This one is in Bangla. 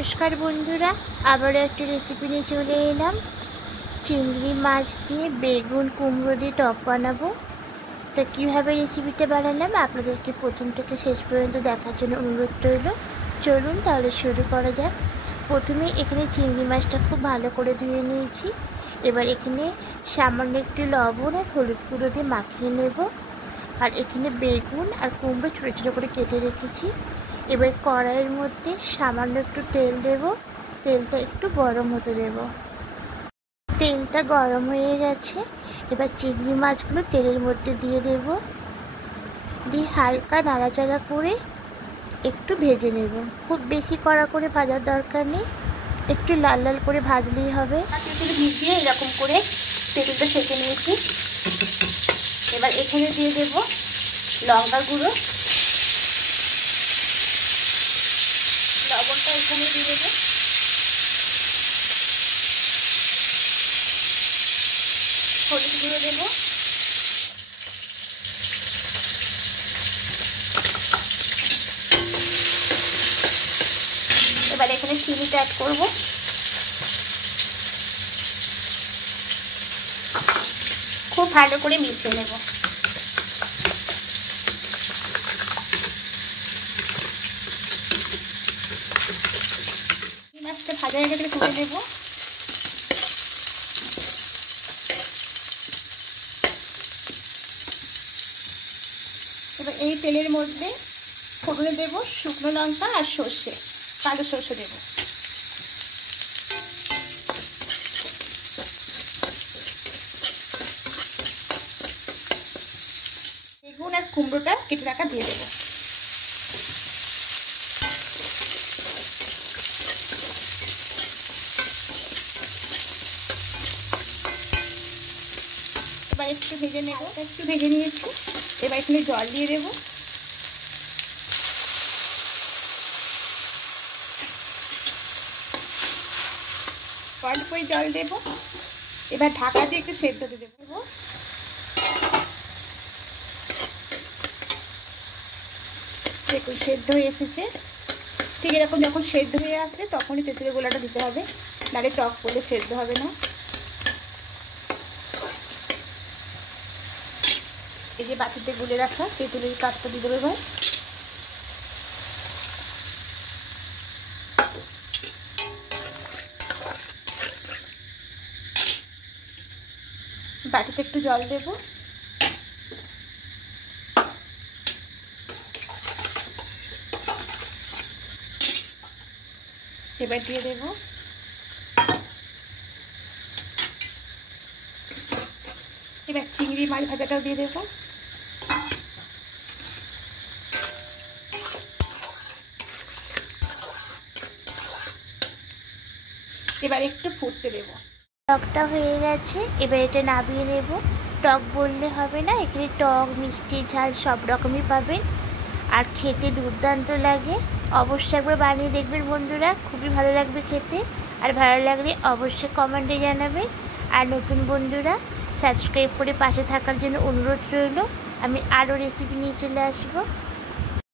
नमस्कार बंधुरा आबारो एक रेसिपि निये चले एलाम। चिंगड़ी माछ दिए बेगुन कुमड़ो दिए टक बानाबो। तो किभाबे रेसिपिटा बानालाम आपनादेरके प्रथम थेके शेष पर्यन्त देखार जोन्नो अनुरोध रइलो। चलुन ताहले शुरू करा जाक। प्रथमे एखाने चिंगड़ी माछटा खूब भालो करे धुए निয়েছি। एबार एखाने सामान्य एकटु लबण और हलुद गुঁড়ো दिए माखिয়ে नेब। और एखाने बेगुन और कुमड़ो छोटो छोटो करे केटे रेखेছি। এবার কড়াইয়ের মধ্যে সামান্য একটু তেল দেব। তেলটা একটু গরম হতে দেব। তেলটা গরম হয়ে গেছে। এবার চিংড়ি মাছগুলো তেলের মধ্যে দিয়ে দেব। দিয়ে হালকা নাড়াচাড়া করে একটু ভেজে নেব। খুব বেশি কড়া করে ভাজার দরকার নেই, একটু লাল লাল করে ভাজলেই হবে। তেঁতুল ভিজিয়ে এরকম করে তেঁতুলটা সেঁকে নিয়েছি। এবার এখানে দিয়ে দেব লঙ্কা গুঁড়ো, লবণটা এখানে দিয়ে দেবো, হলুদ গুঁড়ো দেবো, এবার এখানে চিনিটা অ্যাড করবো। খুব ভালো করে মিশিয়ে নেব। মাছটা ভাজা হয়ে গেলে তুলে দেবো। এবার এই তেলের মধ্যে ফোড়নে দেব শুকনো লঙ্কা আর সর্ষে, কালো সর্ষে দেব। বেগুন আর কুমড়োটা কেটে রাখা দিয়ে দেবো। এবার একটু ভেজে নেব। একটু ভেজে নিয়েছি। এবার এখানে জল দিয়ে দেব। অল্প জল দেব। এবার ঢাকা দিয়ে একটু সেদ্ধ হতে দেব। দেখুন সেদ্ধ হয়ে এসেছে। ঠিক এরকম যখন সেদ্ধ হয়ে আসবে তখনই তেঁতুলের গোলাটা দিতে হবে, নাহলে টক করলে সেদ্ধ হবে না। এই যে বাটিতে গুলে রাখা তেঁতুলের কাঠটা দিয়ে দেবো। এবার বাটিতে একটু জল দেব। এবার দিয়ে দেব এবার চিংড়ি মাছ ভাজাটাও দিয়ে দেবো। এবার একটু ফুটতে দেব। টকটা হয়ে গেছে। এবার এটা নামিয়ে নেব। টক বললে হবে না, এখানে টক মিষ্টি ঝাল সব রকমই পাবেন। আর খেতে দুর্দান্ত লাগে। অবশ্যই একবার বানিয়ে দেখবেন বন্ধুরা, খুবই ভালো লাগবে খেতে। আর ভালো লাগলে অবশ্যই কমেন্টে জানাবেন। আর নতুন বন্ধুরা সাবস্ক্রাইব করে পাশে থাকার জন্য অনুরোধ রইল। আমি আরও রেসিপি নিয়ে চলে আসবো।